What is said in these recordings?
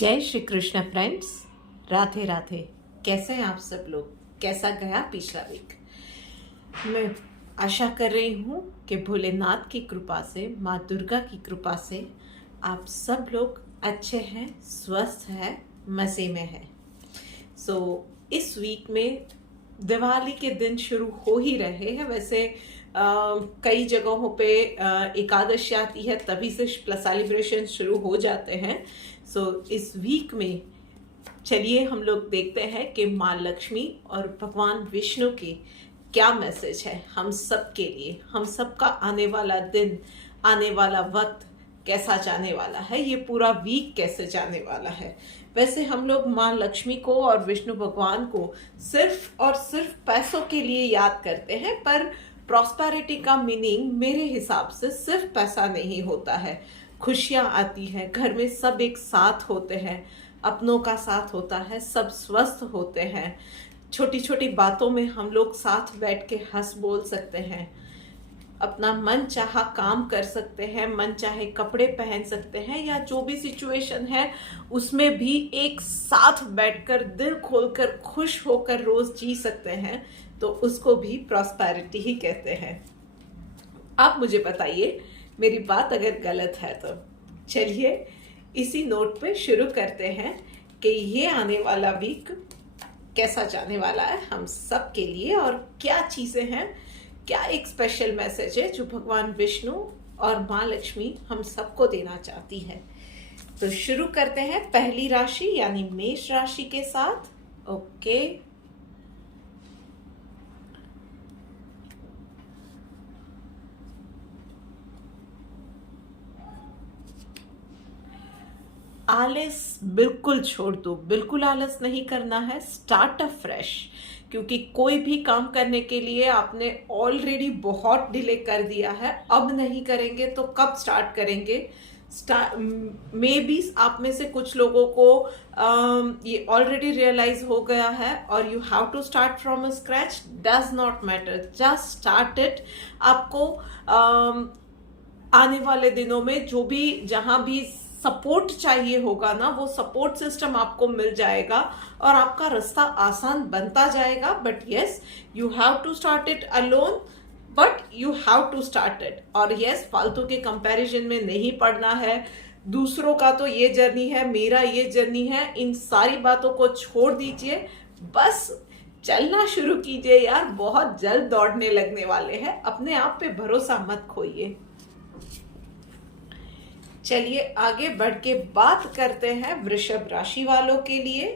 जय श्री कृष्ण फ्रेंड्स, राधे राधे। कैसे हैं आप सब लोग? कैसा गया पिछला वीक? मैं आशा कर रही हूँ कि भोलेनाथ की कृपा से, माँ दुर्गा की कृपा से आप सब लोग अच्छे हैं, स्वस्थ हैं, मज़े में हैं। इस वीक में दिवाली के दिन शुरू हो ही रहे हैं। वैसे कई जगहों पे एकादशी आती है, तभी से सेलिब्रेशन शुरू हो जाते हैं। इस वीक में चलिए हम लोग देखते हैं कि माँ लक्ष्मी और भगवान विष्णु की क्या मैसेज है हम सब के लिए। हम सबका आने वाला दिन, आने वाला वक्त कैसा जाने वाला है, ये पूरा वीक कैसे जाने वाला है। वैसे हम लोग माँ लक्ष्मी को और विष्णु भगवान को सिर्फ और सिर्फ पैसों के लिए याद करते हैं, पर प्रॉस्पेरिटी का मीनिंग मेरे हिसाब से सिर्फ पैसा नहीं होता है। खुशियाँ आती हैं, घर में सब एक साथ होते हैं, अपनों का साथ होता है, सब स्वस्थ होते हैं, छोटी छोटी बातों में हम लोग साथ बैठ के हंस बोल सकते हैं, अपना मन चाहा काम कर सकते हैं, मन चाहे कपड़े पहन सकते हैं, या जो भी सिचुएशन है उसमें भी एक साथ बैठकर दिल खोलकर खुश होकर रोज जी सकते हैं, तो उसको भी प्रॉस्पेरिटी ही कहते हैं। आप मुझे बताइए मेरी बात अगर गलत है तो। चलिए इसी नोट पे शुरू करते हैं कि ये आने वाला वीक कैसा जाने वाला है हम सब के लिए, और क्या चीज़ें हैं, क्या एक स्पेशल मैसेज है जो भगवान विष्णु और माँ लक्ष्मी हम सबको देना चाहती है। तो शुरू करते हैं पहली राशि यानी मेष राशि के साथ। ओके, आलस बिल्कुल छोड़ दो, बिल्कुल आलस नहीं करना है। स्टार्ट अ फ्रेश, क्योंकि कोई भी काम करने के लिए आपने ऑलरेडी बहुत डिले कर दिया है। अब नहीं करेंगे तो कब स्टार्ट करेंगे? मे बी आप में से कुछ लोगों को ये ऑलरेडी रियलाइज हो गया है और you have to start from scratch. Does not matter, just start it. आपको आने वाले दिनों में जो भी जहां भी सपोर्ट चाहिए होगा ना, वो सपोर्ट सिस्टम आपको मिल जाएगा और आपका रास्ता आसान बनता जाएगा। But yes, you have to start it alone, but you have to start it. और यस, फालतू के कंपैरिजन में नहीं पड़ना है। दूसरों का तो ये जर्नी है, मेरा ये जर्नी है, इन सारी बातों को छोड़ दीजिए, बस चलना शुरू कीजिए यार। बहुत जल्द दौड़ने लगने वाले हैं, अपने आप पे भरोसा मत खोइए। चलिए आगे बढ़ के बात करते हैं वृषभ राशि वालों के लिए।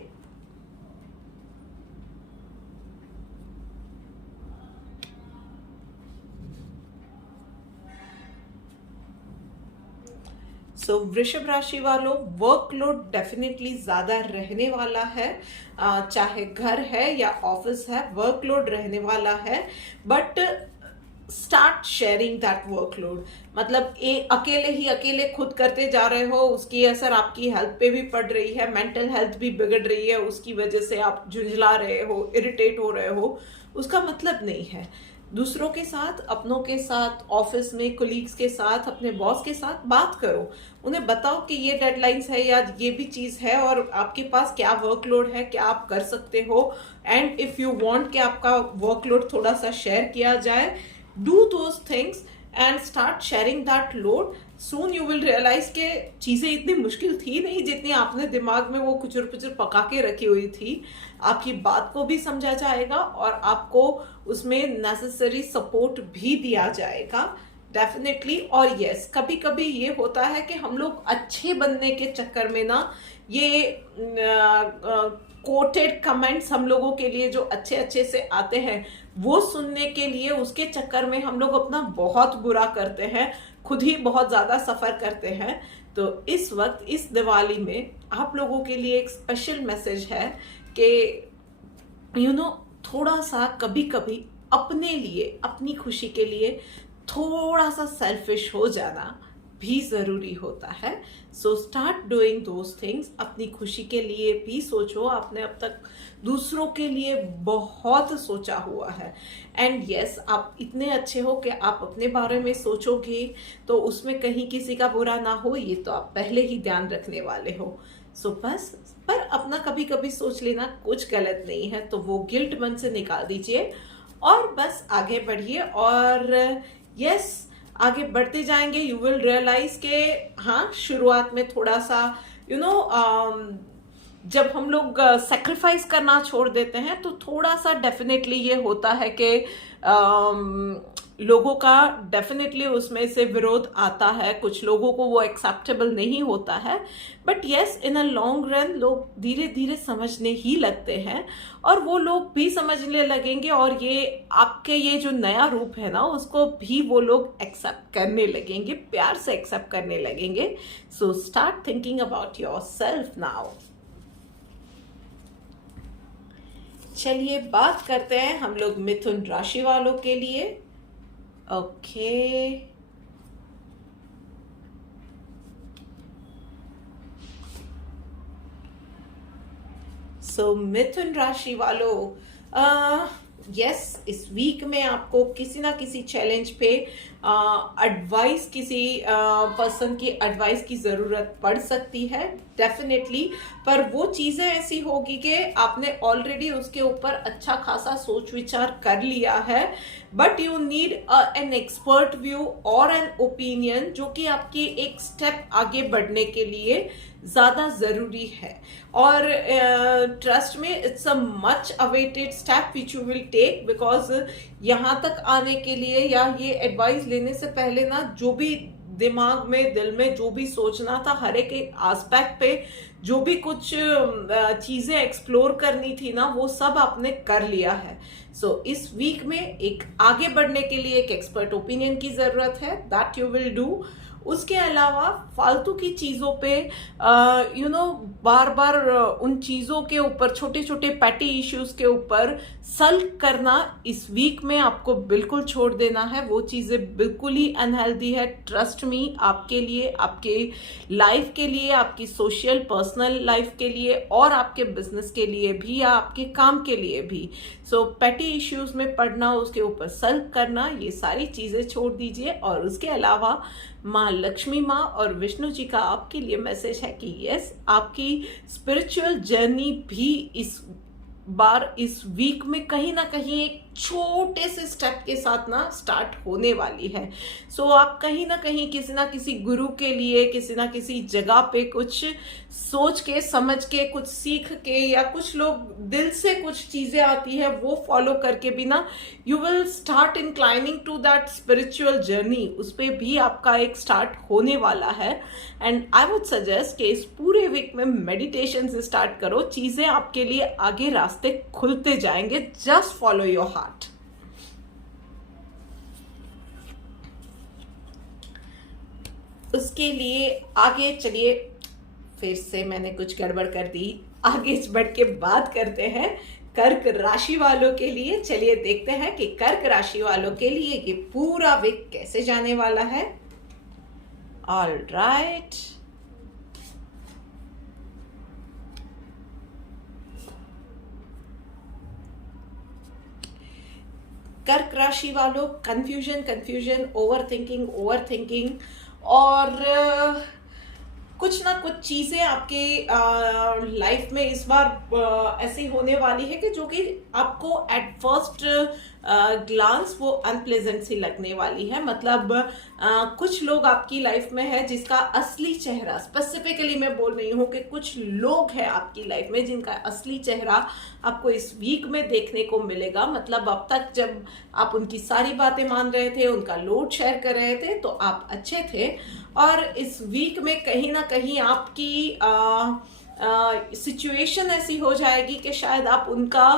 वृषभ राशि वालों, वर्कलोड डेफिनेटली ज्यादा रहने वाला है। चाहे घर है या ऑफिस है, वर्कलोड रहने वाला है। But start sharing that workload. मतलब अकेले खुद करते जा रहे हो, उसकी असर आपकी हेल्थ पे भी पड़ रही है, मेंटल हेल्थ भी बिगड़ रही है, उसकी वजह से आप झुंझला रहे हो, इरिटेट हो रहे हो, उसका मतलब नहीं है। दूसरों के साथ, अपनों के साथ, ऑफिस में कोलीग्स के साथ, अपने बॉस के साथ बात करो, उन्हें बताओ कि ये डेडलाइंस है या ये भी चीज है और आपके पास क्या वर्कलोड है, क्या आप कर सकते हो। एंड इफ यू वांट कि आपका वर्कलोड थोड़ा सा शेयर किया जाए, do those things and start sharing that load. Soon you will realize कि चीजें इतनी मुश्किल थी नहीं जितनी आपने दिमाग में वो कुचर पुचर पका के रखी हुई थी। आपकी बात को भी समझा जाएगा और आपको उसमें नेसेसरी सपोर्ट भी दिया जाएगा डेफिनेटली। और यस, कभी कभी ये होता है कि हम लोग अच्छे बनने के चक्कर में ना, ये कोटेड कमेंट्स हम लोगों के लिए जो अच्छे अच्छे से आते हैं, वो सुनने के लिए उसके चक्कर में हम लोग अपना बहुत बुरा करते हैं, खुद ही बहुत ज्यादा सफर करते हैं। तो इस वक्त, इस दिवाली में आप लोगों के लिए एक स्पेशल मैसेज है कि थोड़ा सा कभी कभी अपने लिए, अपनी खुशी के लिए थोड़ा सा सेल्फिश हो जाना भी जरूरी होता है। So start doing those things. अपनी खुशी के लिए भी सोचो। आपने अब तक दूसरों के लिए बहुत सोचा हुआ है, एंड यस, आप इतने अच्छे हो कि आप अपने बारे में सोचोगे तो उसमें कहीं किसी का बुरा ना हो, ये तो आप पहले ही ध्यान रखने वाले हो। सो बस, पर अपना कभी कभी सोच लेना कुछ गलत नहीं है, तो वो गिल्ट मन से निकाल दीजिए और बस आगे बढ़िए। और यस, आगे बढ़ते जाएंगे, यू विल रियलाइज के हाँ, शुरुआत में थोड़ा सा यू नो जब हम लोग सेक्रीफाइस करना छोड़ देते हैं तो थोड़ा सा डेफिनेटली ये होता है कि लोगों का डेफिनेटली उसमें से विरोध आता है, कुछ लोगों को वो एक्सेप्टेबल नहीं होता है। But yes, in a long run लोग धीरे धीरे समझने ही लगते हैं और वो लोग भी समझने लगेंगे और ये आपके ये जो नया रूप है ना उसको भी वो लोग एक्सेप्ट करने लगेंगे, प्यार से एक्सेप्ट करने लगेंगे। So start thinking about your self now. चलिए बात करते हैं हम लोग मिथुन राशि वालों के लिए। ओके, सो मिथुन राशि वालों, यस, इस वीक में आपको किसी ना किसी चैलेंज पे एडवाइस, किसी पर्सन की एडवाइस की ज़रूरत पड़ सकती है डेफिनेटली। पर वो चीज़ें ऐसी होगी कि आपने ऑलरेडी उसके ऊपर अच्छा खासा सोच विचार कर लिया है, but you need an expert view और एन ओपिनियन जो कि आपकी एक स्टेप आगे बढ़ने के लिए ज़्यादा ज़रूरी है। और trust me it's a much awaited step which you will take, because यहाँ तक आने के लिए या ये एडवाइस लेने से पहले ना जो भी दिमाग में, दिल में जो भी सोचना था, हर एक एस्पेक्ट पे जो भी कुछ चीजें एक्सप्लोर करनी थी ना, वो सब आपने कर लिया है। सो इस वीक में एक आगे बढ़ने के लिए एक एक्सपर्ट ओपिनियन की जरूरत है, दैट यू विल डू। उसके अलावा फालतू की चीज़ों पे बार बार उन चीज़ों के ऊपर, छोटे छोटे पैटी इश्यूज के ऊपर सल्क करना इस वीक में आपको बिल्कुल छोड़ देना है। वो चीज़ें बिल्कुल ही अनहेल्दी है, ट्रस्ट मी, आपके लिए, आपके लाइफ के लिए, आपकी सोशल पर्सनल लाइफ के लिए और आपके बिजनेस के लिए भी या आपके काम के लिए भी। सो पैटी इश्यूज में पढ़ना, उसके ऊपर सल्क करना, ये सारी चीज़ें छोड़ दीजिए। और उसके अलावा माँ लक्ष्मी माँ और विष्णु जी का आपके लिए मैसेज है कि यस, आपकी स्पिरिचुअल जर्नी भी इस बार, इस वीक में कहीं ना कहीं एक छोटे से स्टेप के साथ ना स्टार्ट होने वाली है। सो आप कहीं ना कहीं किसी ना किसी गुरु के लिए, किसी ना किसी जगह पे कुछ सोच के, समझ के, कुछ सीख के, या कुछ लोग दिल से कुछ चीजें आती है वो फॉलो करके भी ना you will start inclining to that spiritual journey. उस पर भी आपका एक स्टार्ट होने वाला है। एंड आई वुड सजेस्ट कि इस पूरे वीक में मेडिटेशन से स्टार्ट करो, चीजें आपके लिए आगे रास्ते खुलते जाएंगे। Just follow your heart. उसके लिए आगे चलिए, फिर से मैंने कुछ गड़बड़ कर दी, आगे बढ़ के बात करते हैं कर्क राशि वालों के लिए। चलिए देखते हैं कि कर्क राशि वालों के लिए ये पूरा वीक कैसे जाने वाला है। ऑल राइट, कर्क राशि वालों, कंफ्यूजन, ओवर थिंकिंग और कुछ ना कुछ चीजें आपके लाइफ में इस बार ऐसी होने वाली है कि जो कि आपको एट फर्स्ट ग्लांस वो अनप्लेजेंट सी लगने वाली है। मतलब कुछ लोग आपकी लाइफ में है जिसका असली चेहरा, स्पेसिफिकली मैं बोल रही हूँ कि कुछ लोग हैं आपकी लाइफ में जिनका असली चेहरा आपको इस वीक में देखने को मिलेगा। मतलब अब तक जब आप उनकी सारी बातें मान रहे थे, उनका लोड शेयर कर रहे थे, तो आप अच्छे थे। और इस वीक में कहीं ना कहीं आपकी सिचुएशन ऐसी हो जाएगी कि शायद आप उनका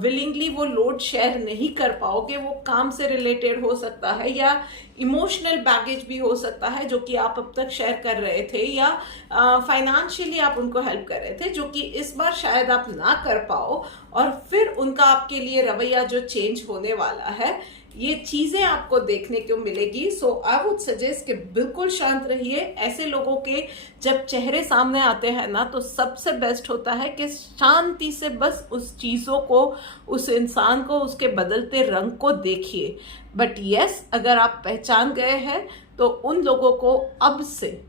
विलिंगली वो लोड शेयर नहीं कर पाओगे। वो काम से रिलेटेड हो सकता है या इमोशनल बैगेज भी हो सकता है जो कि आप अब तक शेयर कर रहे थे, या फाइनेंशियली आप उनको हेल्प कर रहे थे जो कि इस बार शायद आप ना कर पाओ। और फिर उनका आपके लिए रवैया जो चेंज होने वाला है, ये चीजें आपको देखने को मिलेगी। सो आई वुड सजेस्ट कि बिल्कुल शांत रहिए। ऐसे लोगों के जब चेहरे सामने आते हैं ना, तो सबसे बेस्ट होता है कि शांति से बस उस चीजों को, उस इंसान को, उसके बदलते रंग को देखिए। बट यस, अगर आप पहचान गए हैं तो उन लोगों को अब से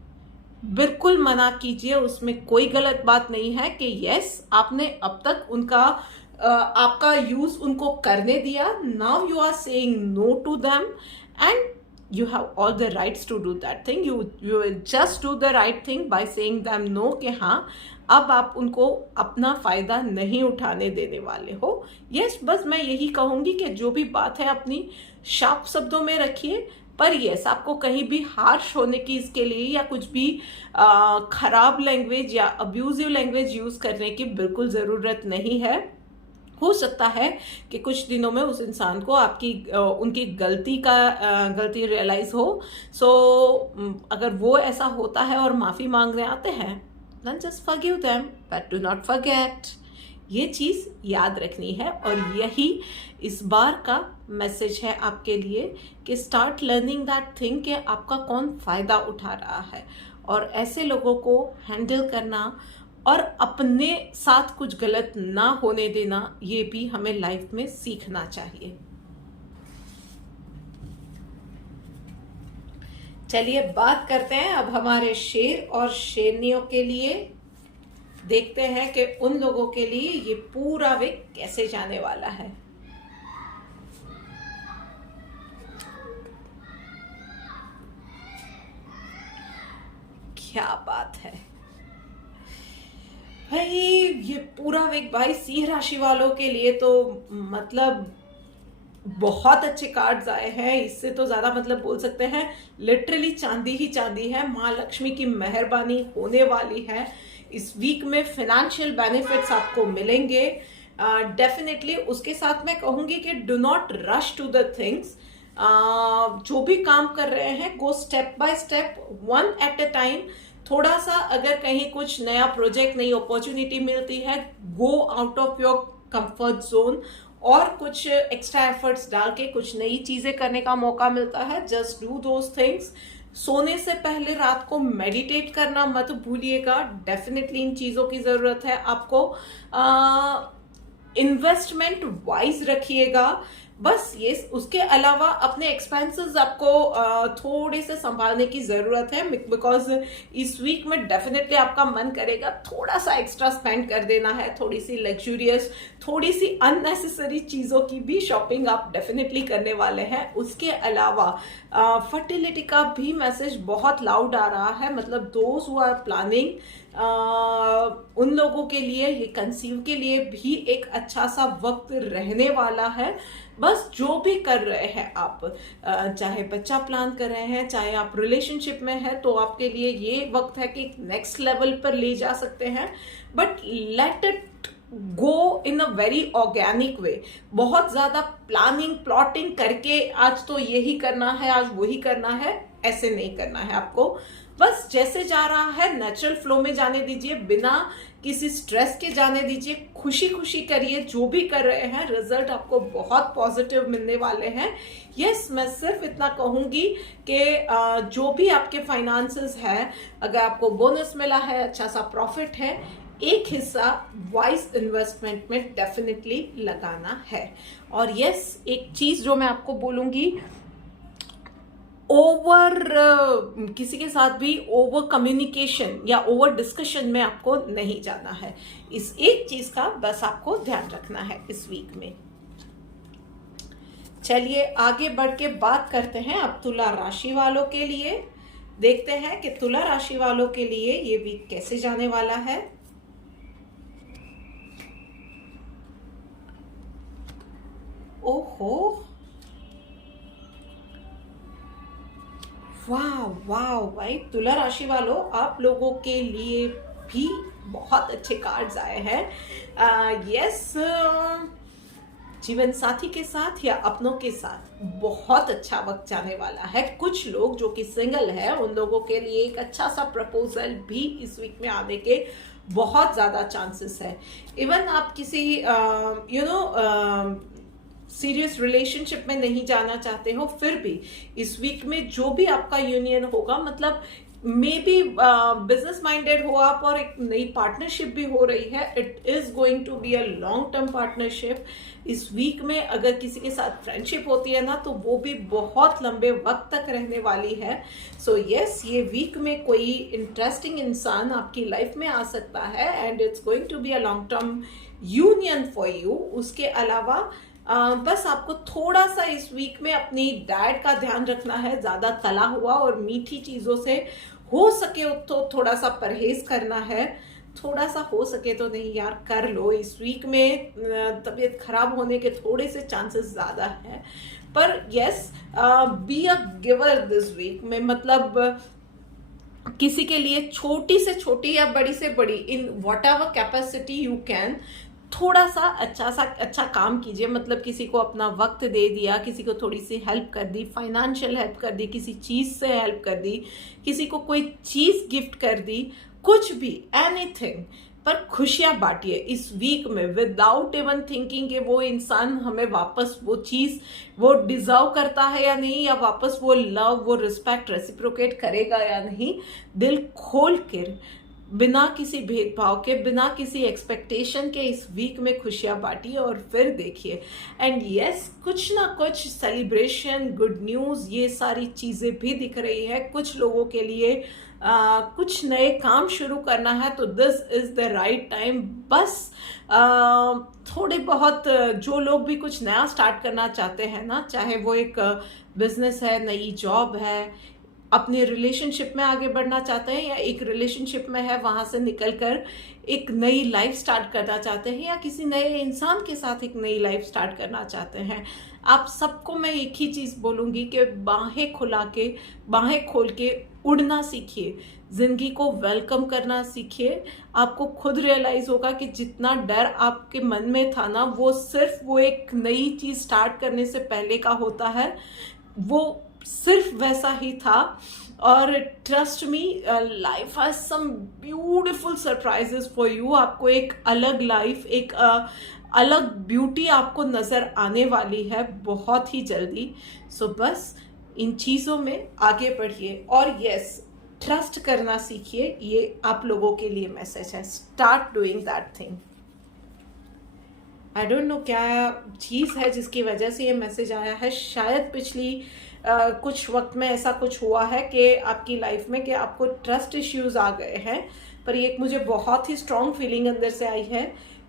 बिल्कुल मना कीजिए, उसमें कोई गलत बात नहीं है कि यस आपने अब तक उनका आपका यूज उनको करने दिया, now you are saying no to them and you have all the rights to do that thing. You will just do the right thing by saying them no कि हाँ अब आप उनको अपना फायदा नहीं उठाने देने वाले हो. यस बस मैं यही कहूंगी कि जो भी बात है अपनी शार्प शब्दों में रखिए, पर यस आपको कहीं भी हार्श होने की इसके लिए या कुछ भी खराब लैंग्वेज या अब्यूजिव लैंग्वेज यूज करने की बिल्कुल जरूरत नहीं है. हो सकता है कि कुछ दिनों में उस इंसान को आपकी उनकी गलती रियलाइज हो. सो अगर वो ऐसा होता है और माफी मांगने आते हैं, then just forgive them, but do not forget. ये चीज याद रखनी है और यही इस बार का मैसेज है आपके लिए कि स्टार्ट लर्निंग दैट थिंग कि आपका कौन फायदा उठा रहा है, और ऐसे लोगों को हैंडल करना और अपने साथ कुछ गलत ना होने देना, ये भी हमें लाइफ में सीखना चाहिए. चलिए बात करते हैं अब हमारे शेर और शेरनियों के लिए. देखते हैं कि उन लोगों के लिए ये पूरा वीक कैसे जाने वाला है. क्या बात है भाई, ये पूरा वीक भाई सिंह राशि वालों के लिए तो मतलब बहुत अच्छे कार्ड्स आए हैं. इससे तो ज्यादा मतलब बोल सकते हैं लिटरली चांदी ही चांदी है. माँ लक्ष्मी की मेहरबानी होने वाली है. इस वीक में फाइनेंशियल बेनिफिट्स आपको मिलेंगे डेफिनेटली. उसके साथ मैं कहूंगी कि do not rush to the things. जो भी काम कर रहे हैं go step by step, one at a time. थोड़ा सा अगर कहीं कुछ नया प्रोजेक्ट, नई अपॉर्चुनिटी मिलती है, go out of your comfort zone और कुछ एक्स्ट्रा एफर्ट्स डाल के कुछ नई चीजें करने का मौका मिलता है. Just do those things. सोने से पहले रात को मेडिटेट करना मत भूलिएगा. डेफिनेटली इन चीजों की जरूरत है आपको. इन्वेस्टमेंट वाइज रखिएगा. बस ये उसके अलावा अपने एक्सपेंसेस आपको थोड़े से संभालने की जरूरत है, बिकॉज इस वीक में डेफिनेटली आपका मन करेगा थोड़ा सा एक्स्ट्रा स्पेंड कर देना है. थोड़ी सी लग्जूरियस, थोड़ी सी अननेसेसरी चीजों की भी शॉपिंग आप डेफिनेटली करने वाले हैं. उसके अलावा फर्टिलिटी का भी मैसेज बहुत लाउड आ रहा है. मतलब दोज हु आर प्लानिंग, उन लोगों के लिए ये कंसीव के लिए भी एक अच्छा सा वक्त रहने वाला है. बस जो भी कर रहे हैं आप, चाहे बच्चा प्लान कर रहे हैं, चाहे आप रिलेशनशिप में हैं, तो आपके लिए ये वक्त है कि नेक्स्ट लेवल पर ले जा सकते हैं. But let it go in a very organic way. बहुत ज्यादा प्लानिंग प्लॉटिंग करके आज तो यही करना है, आज वही करना है, ऐसे नहीं करना है आपको. बस जैसे जा रहा है नेचुरल फ्लो में जाने दीजिए, बिना किसी स्ट्रेस के जाने दीजिए. खुशी खुशी करिए जो भी कर रहे हैं. रिजल्ट आपको बहुत पॉजिटिव मिलने वाले हैं. यस मैं सिर्फ इतना कहूंगी कि जो भी आपके फाइनेंसेस है, अगर आपको बोनस मिला है, अच्छा सा प्रॉफिट है, एक हिस्सा वाइज इन्वेस्टमेंट में डेफिनेटली लगाना है. और यस एक चीज जो मैं आपको बोलूंगी, ओवर किसी के साथ भी ओवर कम्युनिकेशन या ओवर डिस्कशन में आपको नहीं जाना है. इस एक चीज का बस आपको ध्यान रखना है इस वीक में. चलिए आगे बढ़ के बात करते हैं अब तुला राशि वालों के लिए. देखते हैं कि तुला राशि वालों के लिए ये वीक कैसे जाने वाला है. ओहो, वाह वाह भाई, तुला राशि वालों आप लोगों के लिए भी बहुत अच्छे कार्ड्स आए हैं. यस जीवन साथी के साथ या अपनों के साथ बहुत अच्छा वक्त जाने वाला है. कुछ लोग जो कि सिंगल है, उन लोगों के लिए एक अच्छा सा प्रपोजल भी इस वीक में आने के बहुत ज्यादा चांसेस है. इवन आप किसी सीरियस रिलेशनशिप में नहीं जाना चाहते हो, फिर भी इस वीक में जो भी आपका यूनियन होगा, मतलब मे बी बिजनेस माइंडेड हो आप और एक नई पार्टनरशिप भी हो रही है. It is going to be a long term partnership. इस वीक में अगर किसी के साथ फ्रेंडशिप होती है ना तो वो भी बहुत लंबे वक्त तक रहने वाली है. सो यस, ये वीक में कोई इंटरेस्टिंग इंसान आपकी लाइफ में आ सकता है and it's going to be a long term union for you. उसके अलावा बस आपको थोड़ा सा इस वीक में अपनी डाइट का ध्यान रखना है. ज़्यादा तला हुआ और मीठी चीज़ों से हो सके तो थोड़ा सा परहेज करना है. थोड़ा सा हो सके तो नहीं यार, कर लो. इस वीक में तबीयत खराब होने के थोड़े से चांसेस ज़्यादा हैं. पर yes, be a giver this week में, मतलब किसी के लिए छोटी से छोटी या बड़ी से बड़ी, in what ever capacity you can, थोड़ा सा अच्छा काम कीजिए. मतलब किसी को अपना वक्त दे दिया, किसी को थोड़ी सी हेल्प कर दी, फाइनेंशियल हेल्प कर दी, किसी चीज़ से हेल्प कर दी, किसी को कोई चीज़ गिफ्ट कर दी, कुछ भी, एनीथिंग. पर खुशियां बांटिए इस वीक में विदाउट इवन थिंकिंग कि वो इंसान हमें वापस वो चीज़ वो डिजर्व करता है या नहीं, या वापस वो लव वो रिस्पेक्ट रेसिप्रोकेट करेगा या नहीं. दिल खोल कर, बिना किसी भेदभाव के, बिना किसी एक्सपेक्टेशन के इस वीक में खुशियां बांटिए और फिर देखिए. एंड यस, कुछ ना कुछ सेलिब्रेशन, गुड न्यूज़, ये सारी चीज़ें भी दिख रही है. कुछ लोगों के लिए कुछ नए काम शुरू करना है तो this is the right time. बस थोड़े बहुत जो लोग भी कुछ नया स्टार्ट करना चाहते हैं ना, चाहे वो एक बिजनेस है, नई जॉब है, अपने रिलेशनशिप में आगे बढ़ना चाहते हैं, या एक रिलेशनशिप में है वहाँ से निकलकर एक नई लाइफ स्टार्ट करना चाहते हैं, या किसी नए इंसान के साथ एक नई लाइफ स्टार्ट करना चाहते हैं, आप सबको मैं एक ही चीज़ बोलूँगी कि बाहें खोल के उड़ना सीखिए. ज़िंदगी को वेलकम करना सीखिए. आपको खुद रियलाइज़ होगा कि जितना डर आपके मन में था ना, वो सिर्फ वो एक नई चीज़ स्टार्ट करने से पहले का होता है. वो सिर्फ वैसा ही था. और trust me, life has some beautiful surprises for you. आपको एक अलग लाइफ, एक अलग ब्यूटी आपको नज़र आने वाली है बहुत ही जल्दी. सो बस इन चीज़ों में आगे बढ़िए और यस, ट्रस्ट करना सीखिए. ये आप लोगों के लिए मैसेज है. Start doing that thing. I don't know क्या चीज़ है जिसकी वजह से ये मैसेज आया है. शायद पिछली कुछ वक्त में ऐसा कुछ हुआ है कि आपकी लाइफ में कि आपको ट्रस्ट इश्यूज आ गए हैं. पर ये एक मुझे बहुत ही स्ट्रॉन्ग फीलिंग अंदर से आई है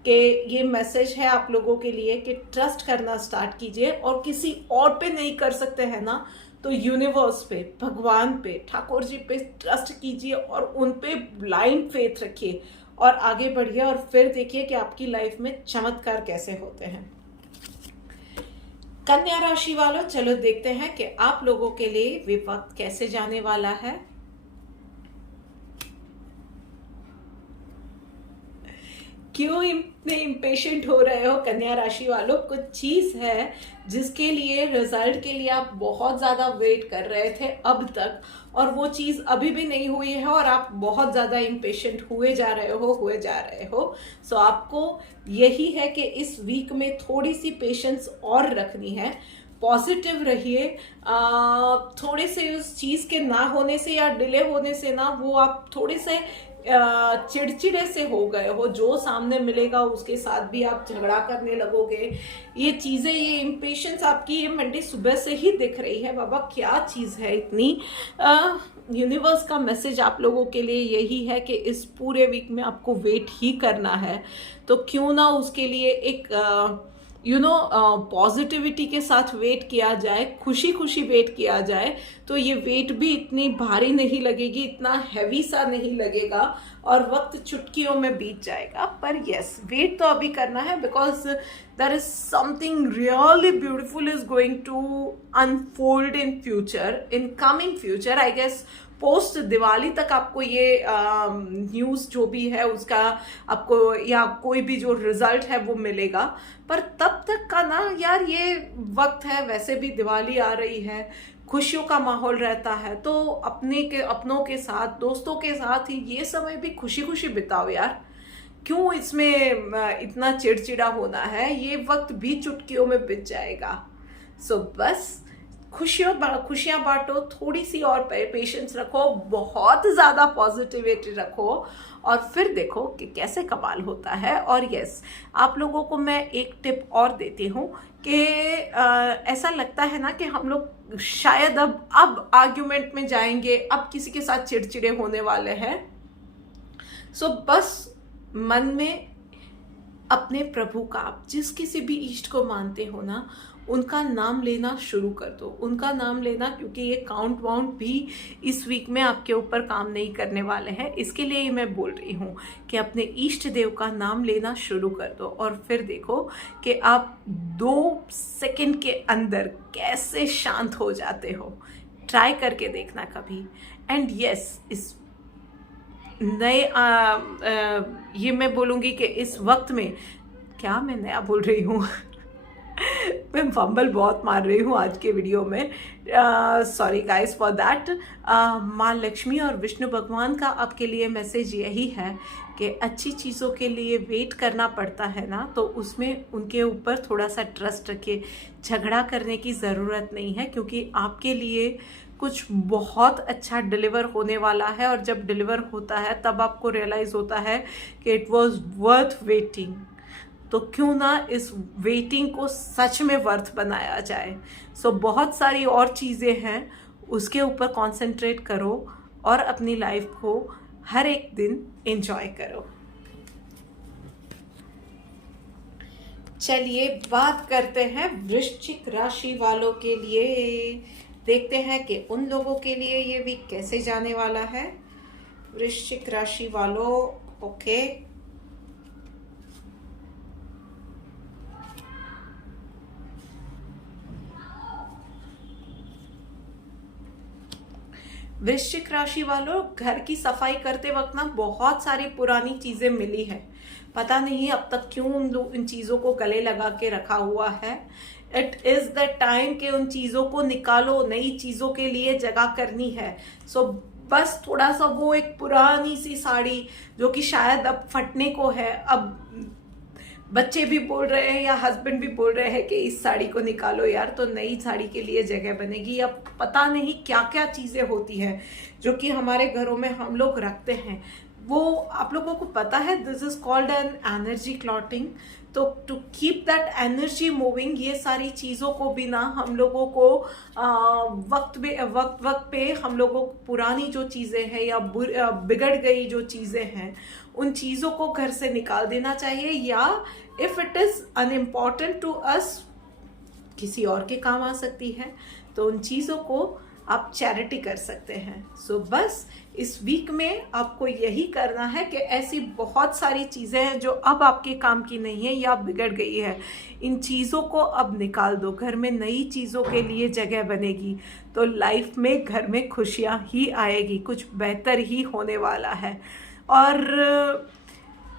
कि ये मैसेज है आप लोगों के लिए कि ट्रस्ट करना स्टार्ट कीजिए. और किसी और पे नहीं कर सकते हैं ना, तो यूनिवर्स पे, भगवान पे, ठाकुर जी पे ट्रस्ट कीजिए और उन पे ब्लाइंड फेथ रखिए और आगे बढ़िए. और फिर देखिए कि आपकी लाइफ में चमत्कार कैसे होते हैं. कन्या राशि वालों, चलो देखते हैं कि आप लोगों के लिए वे वक्त कैसे जाने वाला है. क्यों इतने इम्पेशेंट हो रहे हो कन्या राशि वालों? कुछ चीज है जिसके लिए, रिजल्ट के लिए आप बहुत ज्यादा वेट कर रहे थे अब तक, और वो चीज अभी भी नहीं हुई है और आप बहुत ज्यादा इम्पेशेंट हुए जा रहे हो. सो आपको यही है कि इस वीक में थोड़ी सी पेशेंस और रखनी है. पॉजिटिव रहिए. थोड़े से उस चीज के ना होने से या डिले होने से ना, वो आप थोड़े से चिड़चिड़े से हो गए हो. जो सामने मिलेगा उसके साथ भी आप झगड़ा करने लगोगे. ये चीजें, ये इम्पेशेंस आपकी ये मंडे सुबह से ही दिख रही है. बाबा क्या चीज है इतनी. यूनिवर्स का मैसेज आप लोगों के लिए यही है कि इस पूरे वीक में आपको वेट ही करना है. तो क्यों ना उसके लिए एक पॉजिटिविटी के साथ वेट किया जाए, खुशी खुशी वेट किया जाए, तो ये वेट भी इतनी भारी नहीं लगेगी, इतना हैवी सा नहीं लगेगा और वक्त चुटकियों में बीत जाएगा. पर यस, वेट तो अभी करना है because there is something really beautiful is going to unfold in future, in coming future. I guess post Diwali तक आपको ये न्यूज़ जो भी है उसका आपको, या कोई भी जो रिजल्ट है वो मिलेगा. पर तब तक का ना यार, ये वक्त है, वैसे भी दिवाली आ रही है, खुशियों का माहौल रहता है, तो अपनों के साथ, दोस्तों के साथ ही ये समय भी खुशी खुशी बिताओ यार. क्यों इसमें इतना चिड़चिड़ा होना है? ये वक्त भी चुटकियों में बीत जाएगा. सो बस खुशियाँ बांटो, थोड़ी सी और पेशेंस रखो, बहुत ज़्यादा पॉजिटिविटी रखो, और फिर देखो कि कैसे कमाल होता है। और यस, आप लोगों को मैं एक टिप और देती हूँ कि ऐसा लगता है ना कि हम लोग शायद अब आर्ग्यूमेंट में जाएंगे, अब किसी के साथ चिड़चिड़े होने वाले हैं। सो बस मन में अपने प्रभु का, आप जिस किसी भी इष्ट को मानते हो ना, उनका नाम लेना शुरू कर दो, उनका नाम लेना, क्योंकि ये काउंट वाउंट भी इस वीक में आपके ऊपर काम नहीं करने वाले हैं। इसके लिए ही मैं बोल रही हूँ कि अपने इष्ट देव का नाम लेना शुरू कर दो, और फिर देखो कि आप 2 सेकंड के अंदर कैसे शांत हो जाते हो। ट्राई करके देखना कभी। एंड यस, इस नए ये मैं बोलूँगी कि इस वक्त में, क्या मैं नया बोल रही हूँ मैं फंबल बहुत मार रही हूँ आज के वीडियो में, सॉरी गाइस फॉर दैट। माँ लक्ष्मी और विष्णु भगवान का आपके लिए मैसेज यही है कि अच्छी चीज़ों के लिए वेट करना पड़ता है ना, तो उसमें उनके ऊपर थोड़ा सा ट्रस्ट रखिए। झगड़ा करने की ज़रूरत नहीं है, क्योंकि आपके लिए कुछ बहुत अच्छा डिलीवर होने वाला है, और जब डिलीवर होता है तब आपको रियलाइज़ होता है कि इट वॉज वर्थ वेटिंग। तो क्यों ना इस वेटिंग को सच में वर्थ बनाया जाए। सो बहुत सारी और चीज़ें हैं, उसके ऊपर कंसंट्रेट करो और अपनी लाइफ को हर एक दिन एंजॉय करो। चलिए बात करते हैं वृश्चिक राशि वालों के लिए। देखते हैं कि उन लोगों के लिए ये वीक कैसे जाने वाला है। वृश्चिक राशि वालों, ओके, वृश्चिक राशि वालों, घर की सफाई करते वक्त ना बहुत सारी पुरानी चीजें मिली है। पता नहीं अब तक क्यों इन चीजों को गले लगा के रखा हुआ है। इट इज द टाइम कि उन चीजों को निकालो, नई चीजों के लिए जगह करनी है। सो बस थोड़ा सा वो एक पुरानी सी साड़ी जो कि शायद अब फटने को है, अब बच्चे भी बोल रहे हैं या हस्बैंड भी बोल रहे हैं कि इस साड़ी को निकालो यार, तो नई साड़ी के लिए जगह बनेगी। अब पता नहीं क्या क्या चीज़ें होती हैं जो कि हमारे घरों में हम लोग रखते हैं, वो आप लोगों को पता है, this is called an energy clotting. तो to keep that energy moving, ये सारी चीज़ों को भी ना हम लोगों को वक्त पे हम लोगों को पुरानी जो चीज़ें हैं या बिगड़ गई जो चीज़ें हैं, उन चीज़ों को घर से निकाल देना चाहिए, या if it is unimportant to us, किसी और के काम आ सकती है, तो उन चीज़ों को आप चैरिटी कर सकते हैं। सो बस इस वीक में आपको यही करना है कि ऐसी बहुत सारी चीज़ें हैं जो अब आपके काम की नहीं है या बिगड़ गई है, इन चीज़ों को अब निकाल दो। घर में नई चीज़ों के लिए जगह बनेगी, तो लाइफ में घर में खुशियाँ ही आएगी, कुछ बेहतर ही होने वाला है। और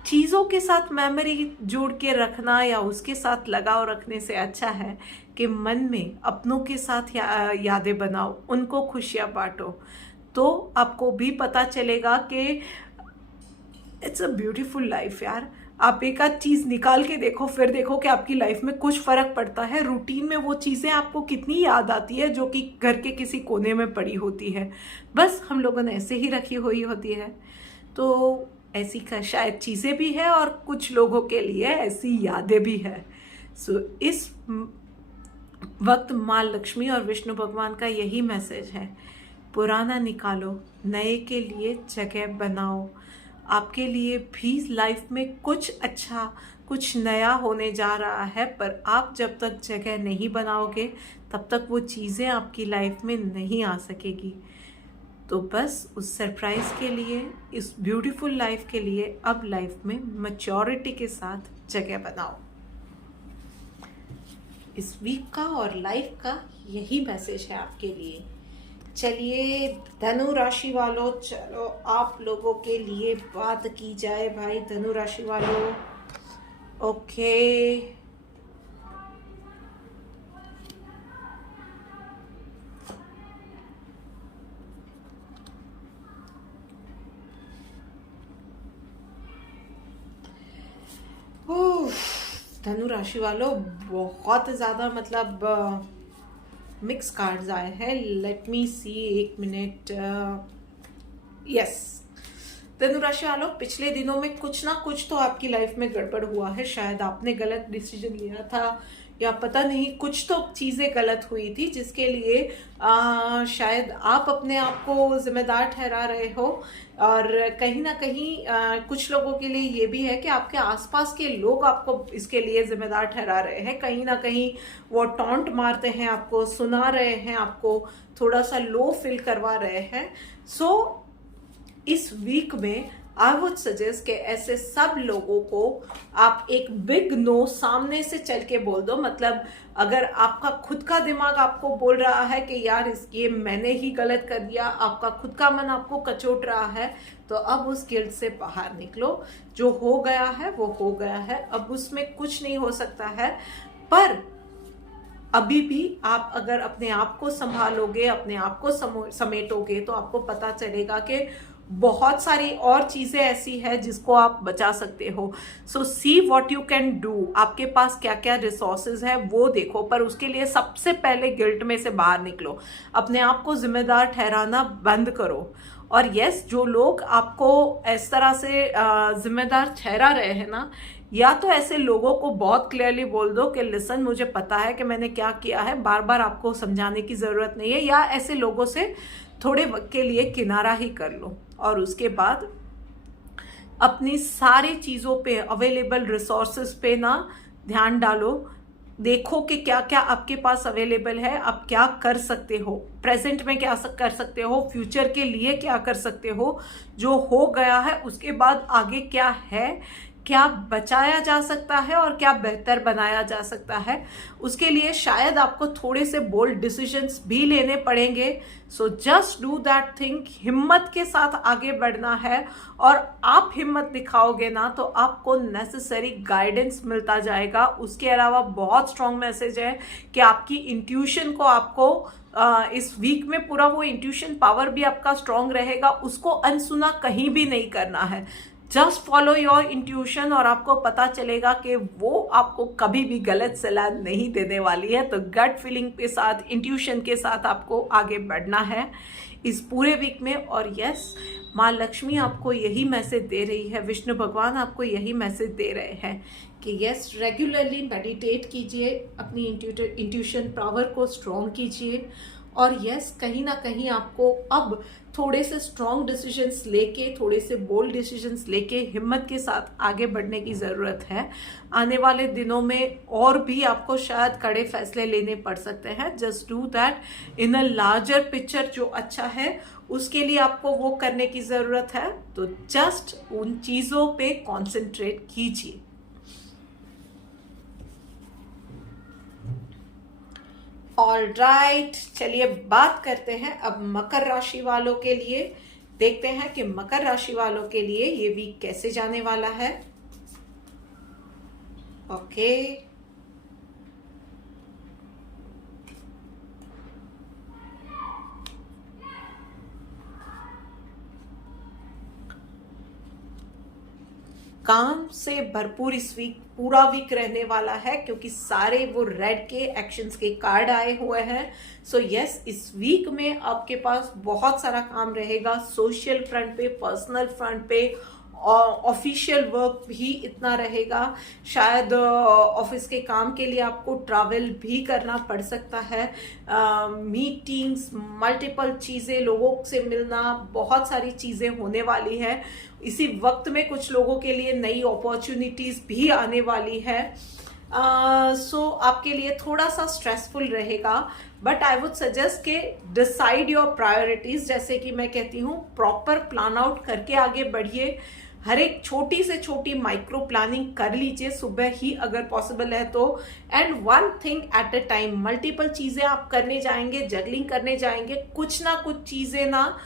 चीज़ों के साथ मेमोरी जोड़ के रखना या उसके साथ लगाव रखने से अच्छा है कि मन में अपनों के साथ यादें बनाओ, उनको खुशियाँ बांटो, तो आपको भी पता चलेगा कि इट्स अ ब्यूटीफुल लाइफ यार। आप एक आध चीज़ निकाल के देखो, फिर देखो कि आपकी लाइफ में कुछ फ़र्क पड़ता है। रूटीन में वो चीज़ें आपको कितनी याद आती है जो कि घर के किसी कोने में पड़ी होती है, बस हम लोगों ने ऐसे ही रखी हुई होती है। तो ऐसी का शायद चीज़ें भी है और कुछ लोगों के लिए ऐसी यादें भी है। सो इस वक्त माँ लक्ष्मी और विष्णु भगवान का यही मैसेज है, पुराना निकालो, नए के लिए जगह बनाओ। आपके लिए भी लाइफ में कुछ अच्छा, कुछ नया होने जा रहा है, पर आप जब तक जगह नहीं बनाओगे तब तक वो चीज़ें आपकी लाइफ में नहीं आ सकेगी। तो बस उस सरप्राइज़ के लिए, इस ब्यूटीफुल लाइफ के लिए अब लाइफ में मैच्योरिटी के साथ जगह बनाओ। इस वीक का और लाइफ का यही मैसेज है आपके लिए। चलिए धनु राशि वालों, चलो आप लोगों के लिए बात की जाए भाई। धनु राशि वालों, ओके, धनु राशि वालों बहुत ज़्यादा मतलब मिक्स कार्ड्स आए हैं, लेट मी सी, एक मिनट। यस, धनु राशि वालों, पिछले दिनों में कुछ ना कुछ तो आपकी लाइफ में गड़बड़ हुआ है। शायद आपने गलत डिसीजन लिया था, या पता नहीं कुछ तो चीज़ें गलत हुई थी जिसके लिए शायद आप अपने आप को जिम्मेदार ठहरा रहे हो। और कहीं ना कहीं कुछ लोगों के लिए ये भी है कि आपके आसपास के लोग आपको इसके लिए जिम्मेदार ठहरा रहे हैं। कहीं ना कहीं वो टॉन्ट मारते हैं, आपको सुना रहे हैं, आपको थोड़ा सा लो फील करवा रहे हैं। सो इस वीक में आई वुड सजेस्ट कि ऐसे सब लोगों को आप एक बिग नो सामने से चल के बोल दो। मतलब अगर आपका खुद का दिमाग आपको बोल रहा है कि यार ये मैंने ही गलत कर दिया, आपका खुद का मन आपको कचोट रहा है, तो अब उस गिल्ट से बाहर निकलो। जो हो गया है वो हो गया है, अब उसमें कुछ नहीं हो सकता है। पर अभी भी आप अगर अपने आप को संभालोगे, अपने आप को समेटोगे, तो आपको पता चलेगा कि बहुत सारी और चीज़ें ऐसी है जिसको आप बचा सकते हो। So see what you can do. आपके पास क्या क्या रिसोर्सेज है वो देखो, पर उसके लिए सबसे पहले गिल्ट में से बाहर निकलो। अपने आप को जिम्मेदार ठहराना बंद करो। और यस, जो लोग आपको इस तरह से जिम्मेदार ठहरा रहे हैं ना, या तो ऐसे लोगों को बहुत क्लियरली बोल दो कि लिसन, मुझे पता है कि मैंने क्या किया है, बार बार आपको समझाने की ज़रूरत नहीं है। या ऐसे लोगों से थोड़े वक्त के लिए किनारा ही कर लो, और उसके बाद अपनी सारी चीज़ों पे, अवेलेबल रिसोर्सेज पे ना ध्यान डालो। देखो कि क्या क्या आपके पास अवेलेबल है, आप क्या कर सकते हो, प्रेजेंट में क्या कर सकते हो, फ्यूचर के लिए क्या कर सकते हो। जो हो गया है उसके बाद आगे क्या है, क्या बचाया जा सकता है और क्या बेहतर बनाया जा सकता है। उसके लिए शायद आपको थोड़े से बोल्ड डिसीजंस भी लेने पड़ेंगे। So just do that thing. हिम्मत के साथ आगे बढ़ना है, और आप हिम्मत दिखाओगे ना तो आपको नेसेसरी गाइडेंस मिलता जाएगा। उसके अलावा बहुत स्ट्रॉन्ग मैसेज है कि आपकी इंट्यूशन को आपको इस वीक में पूरा वो इंट्यूशन पावर भी आपका स्ट्रॉन्ग रहेगा, उसको अनसुना कहीं भी नहीं करना है। जस्ट फॉलो योर इंट्यूशन, और आपको पता चलेगा कि वो आपको कभी भी गलत सलाह नहीं देने वाली है। तो गट फीलिंग के साथ, इंट्यूशन के साथ आपको आगे बढ़ना है इस पूरे वीक में। और यस, माँ लक्ष्मी आपको यही मैसेज दे रही है, विष्णु भगवान आपको यही मैसेज दे रहे हैं कि यस, रेगुलरली मेडिटेट कीजिए, अपनी इंट्यूशन पावर को स्ट्रॉन्ग कीजिए। और यस, कहीं ना कहीं आपको अब थोड़े से स्ट्रॉन्ग डिसीजंस लेके, थोड़े से बोल्ड डिसीजंस लेके हिम्मत के साथ आगे बढ़ने की ज़रूरत है। आने वाले दिनों में और भी आपको शायद कड़े फैसले लेने पड़ सकते हैं। Just do that in a larger picture. जो अच्छा है उसके लिए आपको वो करने की ज़रूरत है, तो जस्ट उन चीज़ों पे कॉन्सेंट्रेट कीजिए। ऑलराइट, चलिए बात करते हैं अब मकर राशि वालों के लिए। देखते हैं कि मकर राशि वालों के लिए ये वीक कैसे जाने वाला है। ओके, काम से भरपूर इस वीक, पूरा वीक रहने वाला है, क्योंकि सारे वो रेड के एक्शंस के कार्ड आए हुए हैं। सो यस, इस वीक में आपके पास बहुत सारा काम रहेगा, सोशल फ्रंट पे, पर्सनल फ्रंट पे, ऑफिशियल वर्क भी इतना रहेगा। शायद ऑफिस के काम के लिए आपको ट्रैवल भी करना पड़ सकता है। मीटिंग्स, मल्टीपल चीज़ें, लोगों से मिलना, बहुत सारी चीज़ें होने वाली है। इसी वक्त में कुछ लोगों के लिए नई अपॉर्चुनिटीज़ भी आने वाली है। सो आपके लिए थोड़ा सा स्ट्रेसफुल रहेगा, बट आई वुड सजेस्ट कि डिसाइड योर प्रायोरिटीज़। जैसे कि मैं कहती हूँ, प्रॉपर प्लान आउट करके आगे बढ़िए। हर एक छोटी से छोटी माइक्रो प्लानिंग कर लीजिए सुबह ही अगर पॉसिबल है तो। And one thing at a time. Multiple चीज़ें आप करने जाएंगे, जगलिंग करने जाएंगे, कुछ ना कुछ चीज़ें ना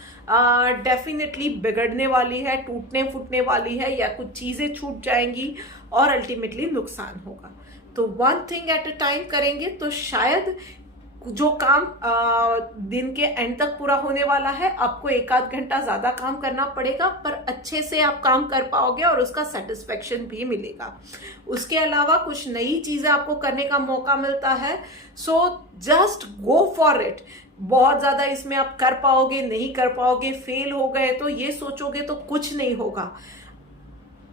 डेफिनेटली बिगड़ने वाली है, टूटने फूटने वाली है, या कुछ चीज़ें छूट जाएंगी और अल्टीमेटली नुकसान होगा। तो one thing at a time करेंगे तो शायद जो काम दिन के एंड तक पूरा होने वाला है, आपको एक आध घंटा ज्यादा काम करना पड़ेगा, पर अच्छे से आप काम कर पाओगे और उसका सेटिस्फेक्शन भी मिलेगा। उसके अलावा कुछ नई चीजें आपको करने का मौका मिलता है। So just go for it. बहुत ज्यादा इसमें आप कर पाओगे, नहीं कर पाओगे, फेल हो गए तो ये सोचोगे तो कुछ नहीं होगा,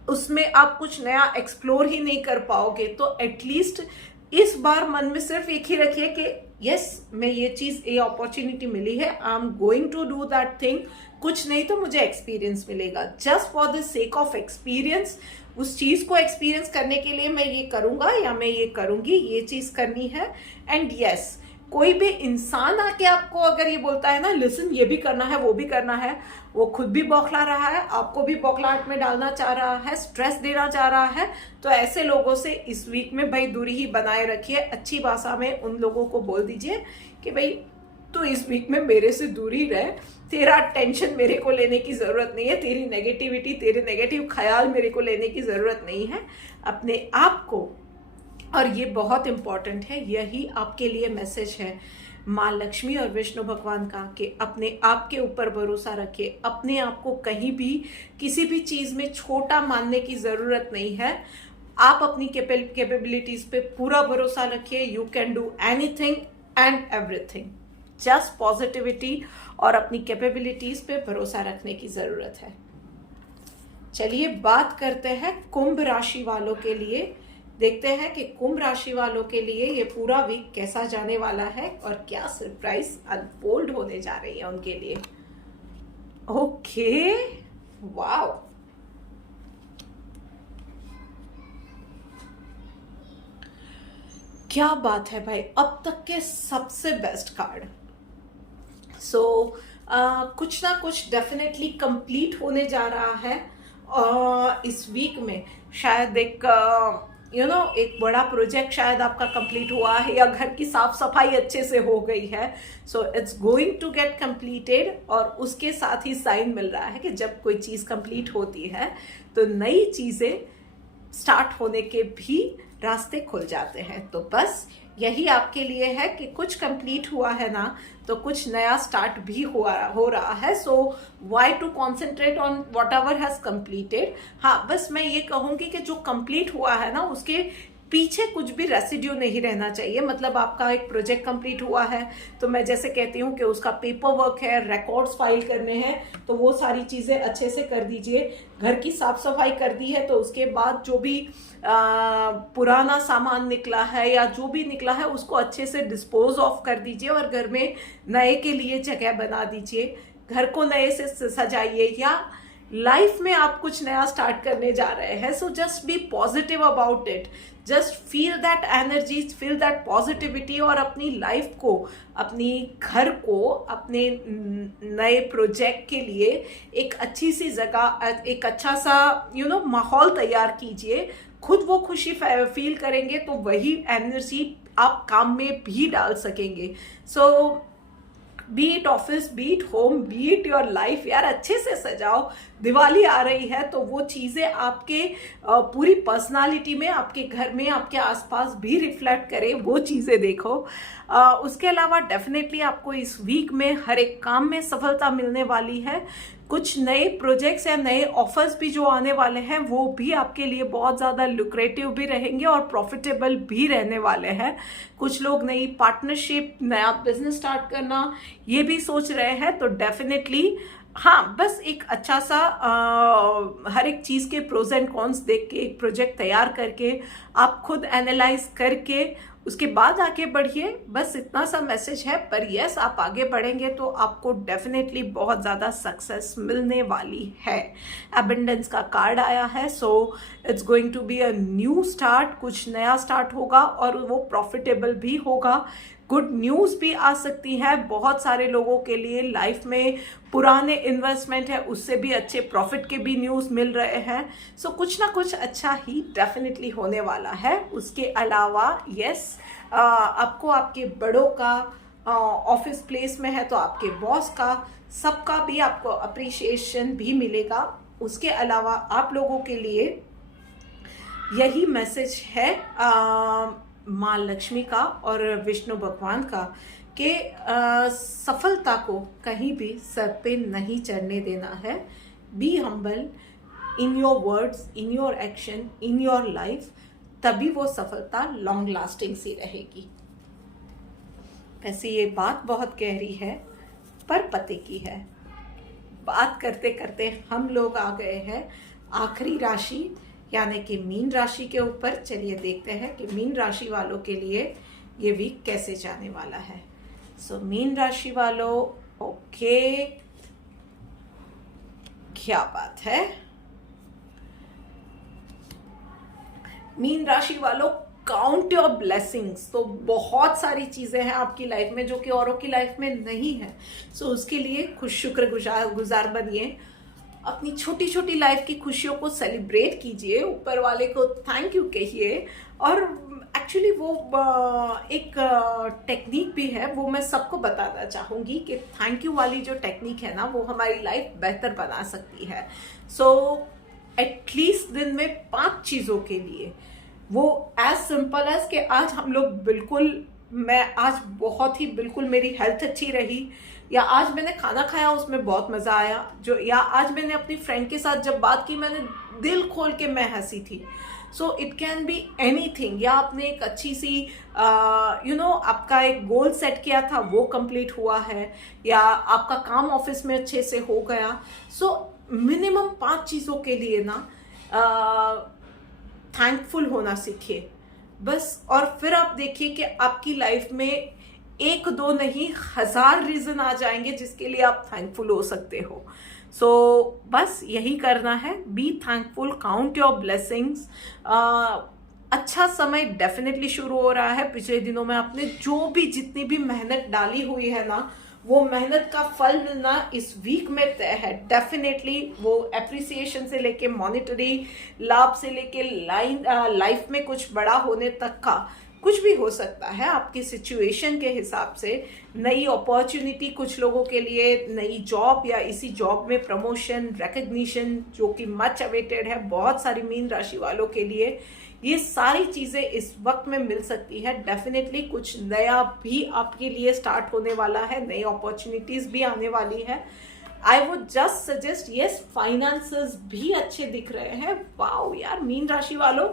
उसमें आप कुछ नया एक्सप्लोर ही नहीं कर पाओगे। तो एटलीस्ट इस बार मन में सिर्फ एक ही रखिए कि यस, मैं ये चीज, ये अपॉर्चुनिटी मिली है, I am going to do that thing. कुछ नहीं तो मुझे एक्सपीरियंस मिलेगा, just for the sake of experience. उस चीज को एक्सपीरियंस करने के लिए मैं ये करूंगा या मैं ये करूंगी, ये चीज करनी है। एंड यस, कोई भी इंसान आके आपको अगर ये बोलता है ना, लिसन ये भी करना है, वो भी करना है, वो खुद भी बौखला रहा है, आपको भी बौखलाहट में डालना चाह रहा है, स्ट्रेस देना चाह रहा है, तो ऐसे लोगों से इस वीक में भाई दूरी ही बनाए रखिए। अच्छी भाषा में उन लोगों को बोल दीजिए कि भाई तू इस वीक में मेरे से दूरी रह, तेरा टेंशन मेरे को लेने की जरूरत नहीं है, तेरी नेगेटिविटी, तेरे नेगेटिव ख्याल मेरे को लेने की जरूरत नहीं है। अपने आप को, और ये बहुत इंपॉर्टेंट है, यही आपके लिए मैसेज है माँ लक्ष्मी और विष्णु भगवान का, कि अपने आप के ऊपर भरोसा रखिए। अपने आप को कहीं भी किसी भी चीज में छोटा मानने की जरूरत नहीं है। आप अपनी कैपेबिलिटीज पे पूरा भरोसा रखिए। You can do anything and everything. Just positivity और अपनी कैपेबिलिटीज पे भरोसा रखने की जरूरत है। चलिए बात करते हैं कुंभ राशि वालों के लिए। देखते हैं कि कुंभ राशि वालों के लिए ये पूरा वीक कैसा जाने वाला है और क्या सरप्राइज अनफोल्ड होने जा रही है उनके लिए। ओके, वाओ, क्या बात है भाई, अब तक के सबसे बेस्ट कार्ड। सो कुछ ना कुछ डेफिनेटली कंप्लीट होने जा रहा है इस वीक में। शायद एक एक बड़ा प्रोजेक्ट शायद आपका कंप्लीट हुआ है, या घर की साफ सफाई अच्छे से हो गई है। So it's going to get completed. और उसके साथ ही साइन मिल रहा है कि जब कोई चीज़ कंप्लीट होती है तो नई चीज़ें स्टार्ट होने के भी रास्ते खुल जाते हैं। तो बस यही आपके लिए है कि कुछ कंप्लीट हुआ है ना, तो कुछ नया स्टार्ट भी हो रहा है। So why to concentrate on whatever has completed. हाँ, बस मैं ये कहूंगी कि जो कंप्लीट हुआ है ना, उसके पीछे कुछ भी रेसिड्यू नहीं रहना चाहिए। मतलब आपका एक प्रोजेक्ट कंप्लीट हुआ है तो मैं जैसे कहती हूँ कि उसका पेपर वर्क है, रिकॉर्ड्स फाइल करने हैं, तो वो सारी चीज़ें अच्छे से कर दीजिए। घर की साफ सफाई कर दी है तो उसके बाद जो भी पुराना सामान निकला है या जो भी निकला है उसको अच्छे से डिस्पोज ऑफ कर दीजिए और घर में नए के लिए जगह बना दीजिए। घर को नए से सजाइए, या लाइफ में आप कुछ नया स्टार्ट करने जा रहे हैं। So just be positive about it, just feel that energy, feel that positivity, और अपनी लाइफ को, अपनी घर को, अपने नए प्रोजेक्ट के लिए एक अच्छी सी जगह, एक अच्छा सा माहौल तैयार कीजिए। खुद वो खुशी फील करेंगे तो वही एनर्जी आप काम में भी डाल सकेंगे। So be it office, be it home, be it your life, यार अच्छे से सजाओ। दिवाली आ रही है तो वो चीज़ें आपके पूरी पर्सनालिटी में, आपके घर में, आपके आसपास भी रिफ्लेक्ट करें, वो चीज़ें देखो। उसके अलावा डेफिनेटली आपको इस वीक में हर एक काम में सफलता मिलने वाली है। कुछ नए प्रोजेक्ट्स या नए ऑफर्स भी जो आने वाले हैं वो भी आपके लिए बहुत ज़्यादा लुक्रेटिव भी रहेंगे और प्रॉफिटेबल भी रहने वाले हैं। कुछ लोग नई पार्टनरशिप, नया बिजनेस स्टार्ट करना ये भी सोच रहे हैं, तो डेफिनेटली हाँ, बस एक अच्छा सा हर एक चीज़ के प्रोज एंड कॉन्स देख के एक प्रोजेक्ट तैयार करके आप खुद एनालाइज करके उसके बाद आगे बढ़िए। बस इतना सा मैसेज है। पर यस, आप आगे बढ़ेंगे तो आपको डेफिनेटली बहुत ज़्यादा सक्सेस मिलने वाली है। एबंडेंस का कार्ड आया है, so it's going to be a new start. कुछ नया स्टार्ट होगा और वो प्रॉफिटेबल भी होगा। गुड न्यूज़ भी आ सकती है बहुत सारे लोगों के लिए। लाइफ में पुराने इन्वेस्टमेंट है उससे भी अच्छे प्रॉफिट के भी न्यूज़ मिल रहे हैं। सो कुछ ना कुछ अच्छा ही डेफिनेटली होने वाला है। उसके अलावा यस, आपको आपके बड़ों का, ऑफिस प्लेस में है तो आपके बॉस का, सबका भी आपको अप्रिशिएशन भी मिलेगा। उसके अलावा आप लोगों के लिए यही मैसेज है माँ लक्ष्मी का और विष्णु भगवान का कि सफलता को कहीं भी सर पे नहीं चढ़ने देना है। Be humble in your words, in your action, in your life, तभी वो सफलता लॉन्ग लास्टिंग सी रहेगी। वैसे ये बात बहुत गहरी है पर पते की है। बात करते करते हम लोग आ गए हैं आखिरी राशि यानी कि मीन राशि के ऊपर। चलिए देखते हैं कि मीन राशि वालों के लिए ये वीक कैसे जाने वाला है। सो मीन राशि वालों, ओके, क्या बात है। मीन राशि वालों, काउंट योर ब्लेसिंग्स। तो बहुत सारी चीजें हैं आपकी लाइफ में जो कि औरों की लाइफ में नहीं है। सो उसके लिए खुश शुक्रगुजार बनिए, अपनी छोटी छोटी लाइफ की खुशियों को सेलिब्रेट कीजिए, ऊपर वाले को थैंक यू कहिए। और एक्चुअली वो एक टेक्निक भी है, वो मैं सबको बताना चाहूँगी कि थैंक यू वाली जो टेक्निक है ना, वो हमारी लाइफ बेहतर बना सकती है। सो एटलीस्ट दिन में 5 चीज़ों के लिए, वो एज सिंपल एज कि आज हम लोग मैं आज बहुत ही बिल्कुल मेरी हेल्थ अच्छी रही, या आज मैंने खाना खाया उसमें बहुत मज़ा आया, या आज मैंने अपनी फ्रेंड के साथ जब बात की मैंने दिल खोल के मैं हंसी थी। So it can be anything. या आपने एक अच्छी सी आपका एक गोल सेट किया था वो कंप्लीट हुआ है, या आपका काम ऑफिस में अच्छे से हो गया। सो मिनिमम 5 चीज़ों के लिए ना थैंकफुल होना सीखिए बस। और फिर आप देखिए कि आपकी लाइफ में 1-2 नहीं 1000 रीजन आ जाएंगे जिसके लिए आप थैंकफुल हो सकते हो। सो बस यही करना है, be thankful, count your blessings. अच्छा समय डेफिनेटली शुरू हो रहा है। पिछले दिनों में आपने जो भी जितनी भी मेहनत डाली हुई है ना, वो मेहनत का फल मिलना इस वीक में तय है डेफिनेटली। वो एप्रिसिएशन से लेके मॉनेटरी लाभ से लेके लाइफ में कुछ बड़ा होने तक का कुछ भी हो सकता है आपकी सिचुएशन के हिसाब से। नई अपॉर्चुनिटी कुछ लोगों के लिए, नई जॉब या इसी जॉब में प्रमोशन, रिकग्निशन जो कि मच अवेटेड है बहुत सारी मीन राशि वालों के लिए, ये सारी चीज़ें इस वक्त में मिल सकती है। डेफिनेटली कुछ नया भी आपके लिए स्टार्ट होने वाला है, नई अपॉर्चुनिटीज़ भी आने वाली है। I would just suggest, yes, finances भी अच्छे दिख रहे हैं। वाओ यार मीन राशि वालों,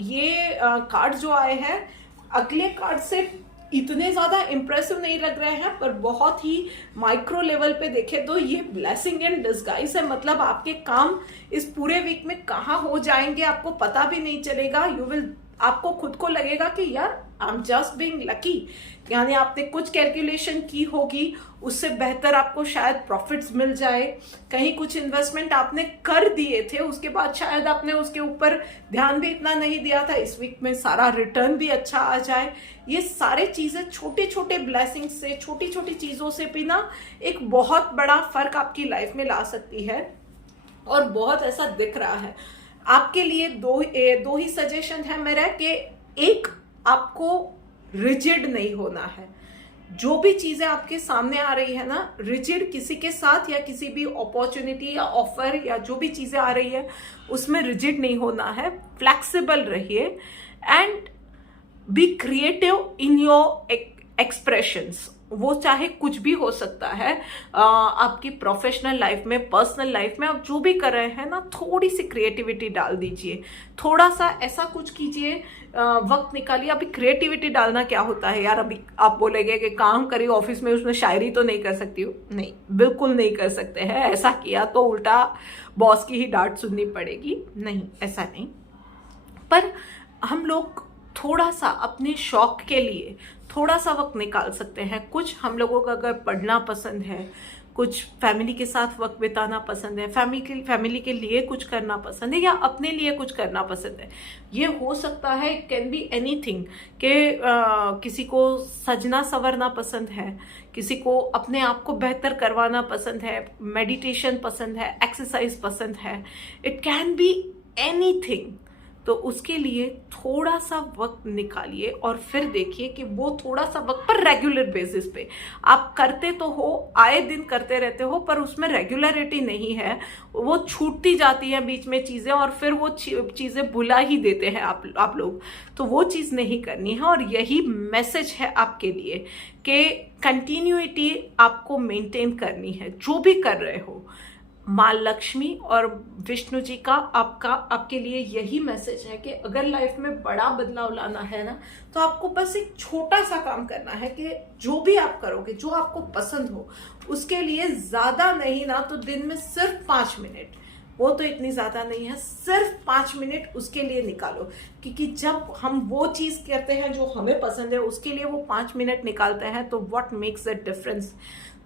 ये कार्ड जो आए हैं अगले कार्ड से इतने ज़्यादा इम्प्रेसिव नहीं लग रहे हैं, पर बहुत ही माइक्रो लेवल पे देखें तो ये ब्लेसिंग इन डिस्गाइज है। मतलब आपके काम इस पूरे वीक में कहाँ हो जाएंगे आपको पता भी नहीं चलेगा। आपको खुद को लगेगा कि यार I am just being lucky, यानी आपने कुछ कैलकुलेशन की होगी, उससे बेहतर आपको शायद प्रॉफिट्स मिल जाए। कहीं कुछ इन्वेस्टमेंट आपने कर दिए थे, उसके बाद शायद आपने उसके ऊपर ध्यान भी इतना नहीं दिया था, इस वीक में सारा रिटर्न भी अच्छा आ जाए। ये सारे चीज़ें छोटे छोटे ब्लेसिंग्स से, छोटी छोटी चीज़ों से भी ना एक बहुत बड़ा फर्क आपकी लाइफ में ला सकती है। और बहुत ऐसा दिख रहा है आपके लिए। दो ही सजेशन है मेरा कि एक, आपको रिजिड नहीं होना है। जो भी चीजें आपके सामने आ रही है ना, रिजिड किसी के साथ या किसी भी अपॉर्चुनिटी या ऑफर या जो भी चीजें आ रही है उसमें रिजिड नहीं होना है। फ्लेक्सिबल रहिए and be creative in your expressions. वो चाहे कुछ भी हो सकता है आपकी प्रोफेशनल लाइफ में, पर्सनल लाइफ में। आप जो भी कर रहे हैं ना, थोड़ी सी क्रिएटिविटी डाल दीजिए, थोड़ा सा ऐसा कुछ कीजिए, वक्त निकालिए। अभी क्रिएटिविटी डालना क्या होता है यार, अभी आप बोलेंगे कि काम करिए ऑफिस में, उसमें शायरी तो नहीं कर सकती हूँ। नहीं, बिल्कुल नहीं कर सकते हैं। ऐसा किया तो उल्टा बॉस की ही डांट सुननी पड़ेगी। नहीं, ऐसा नहीं। पर हम लोग थोड़ा सा अपने शौक के लिए थोड़ा सा वक्त निकाल सकते हैं। कुछ हम लोगों को अगर पढ़ना पसंद है, कुछ फैमिली के साथ वक्त बिताना पसंद है, फैमिली के लिए कुछ करना पसंद है, या अपने लिए कुछ करना पसंद है, ये हो सकता है। इट कैन बी एनीथिंग कि किसी को सजना संवरना पसंद है, किसी को अपने आप को बेहतर करवाना पसंद है, मेडिटेशन पसंद है, एक्सरसाइज पसंद है। It can be anything. तो उसके लिए थोड़ा सा वक्त निकालिए और फिर देखिए कि वो थोड़ा सा वक्त पर रेगुलर बेसिस पे आप करते तो हो, आए दिन करते रहते हो, पर उसमें रेगुलरिटी नहीं है, वो छूटती जाती है बीच में चीज़ें और फिर वो चीज़ें भुला ही देते हैं आप लोग। तो वो चीज़ नहीं करनी है और यही मैसेज है आपके लिए कि कंटिन्यूटी आपको मेंटेन करनी है जो भी कर रहे हो। माँ लक्ष्मी और विष्णु जी का आपके लिए यही मैसेज है कि अगर लाइफ में बड़ा बदलाव लाना है ना, तो आपको बस एक छोटा सा काम करना है कि जो भी आप करोगे, जो आपको पसंद हो, उसके लिए ज्यादा नहीं ना तो दिन में सिर्फ 5 मिनट, वो तो इतनी ज्यादा नहीं है, सिर्फ 5 मिनट उसके लिए निकालो। क्योंकि जब हम वो चीज करते हैं जो हमें पसंद है, उसके लिए वो 5 मिनट निकालते हैं, तो व्हाट मेक्स अ डिफरेंस।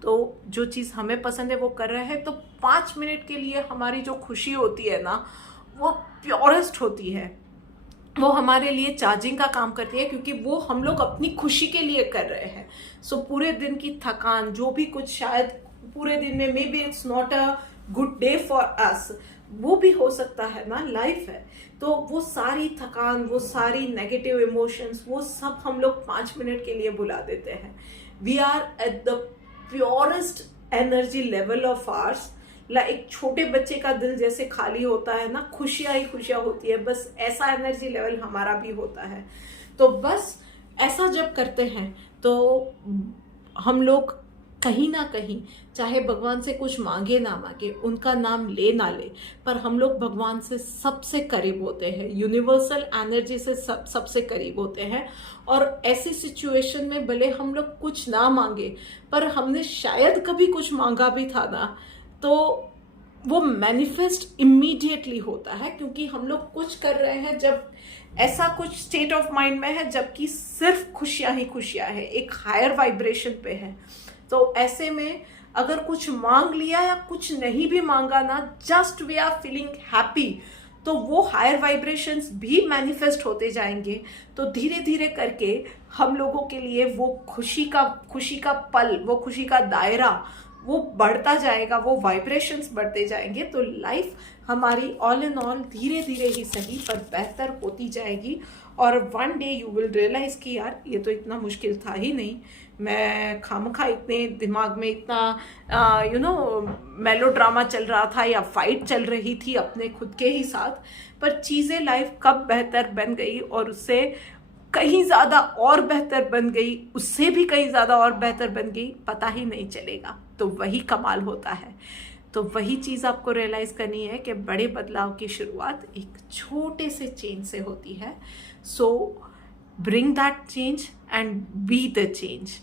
तो जो चीज़ हमें पसंद है वो कर रहे हैं, तो 5 मिनट के लिए हमारी जो खुशी होती है ना, वो प्योरेस्ट होती है, वो हमारे लिए चार्जिंग का काम करती है, क्योंकि वो हम लोग अपनी खुशी के लिए कर रहे हैं। सो पूरे दिन की थकान, जो भी कुछ शायद पूरे दिन में, may be it's not a good day for us, वो भी हो सकता है ना, लाइफ है। तो वो सारी थकान, वो सारी नेगेटिव इमोशंस, वो सब हम लोग 5 मिनट के लिए भुला देते हैं। We are at the purest energy level of ours. एक छोटे बच्चे का दिल जैसे खाली होता है ना, खुशियां ही खुशियां होती है, बस ऐसा एनर्जी लेवल हमारा भी होता है। तो बस ऐसा जब करते हैं तो हम लोग कहीं ना कहीं, चाहे भगवान से कुछ मांगे ना मांगे, उनका नाम ले ना ले, पर हम लोग भगवान से सबसे करीब होते हैं, यूनिवर्सल एनर्जी से सबसे करीब होते हैं। और ऐसी सिचुएशन में भले हम लोग कुछ ना मांगे, पर हमने शायद कभी कुछ मांगा भी था ना, तो वो मैनिफेस्ट इमीडिएटली होता है, क्योंकि हम लोग कुछ कर रहे हैं जब ऐसा कुछ स्टेट ऑफ माइंड में है जबकि सिर्फ खुशियां ही खुशियां है, एक हायर वाइब्रेशन पे है। तो ऐसे में अगर कुछ मांग लिया या कुछ नहीं भी मांगा ना, just we are feeling happy, तो वो हायर वाइब्रेशंस भी मैनिफेस्ट होते जाएंगे। तो धीरे धीरे करके हम लोगों के लिए वो खुशी का पल, वो खुशी का दायरा वो बढ़ता जाएगा, वो वाइब्रेशंस बढ़ते जाएंगे। तो लाइफ हमारी ऑल इन ऑल धीरे धीरे ही सही पर बेहतर होती जाएगी। और one day you will realise कि यार ये तो इतना मुश्किल था ही नहीं, मैं खामखा इतने दिमाग में इतना मेलोड्रामा चल रहा था या फाइट चल रही थी अपने खुद के ही साथ, पर चीज़ें लाइफ कब बेहतर बन गई और उससे कहीं ज़्यादा और बेहतर बन गई, उससे भी कहीं ज़्यादा और बेहतर बन गई, पता ही नहीं चलेगा। तो वही कमाल होता है। तो वही चीज़ आपको रियलाइज़ करनी है कि बड़े बदलाव की शुरुआत एक छोटे से चेंज से होती है। सो bring that change and be the change.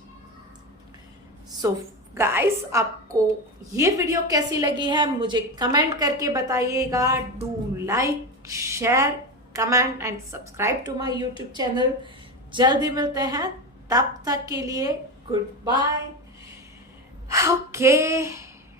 So guys, आपको ये वीडियो कैसी लगी है मुझे कमेंट करके बताइएगा। Do like, share, comment and subscribe to my YouTube channel. जल्दी मिलते हैं, तब तक के लिए गुड बाय। ओके।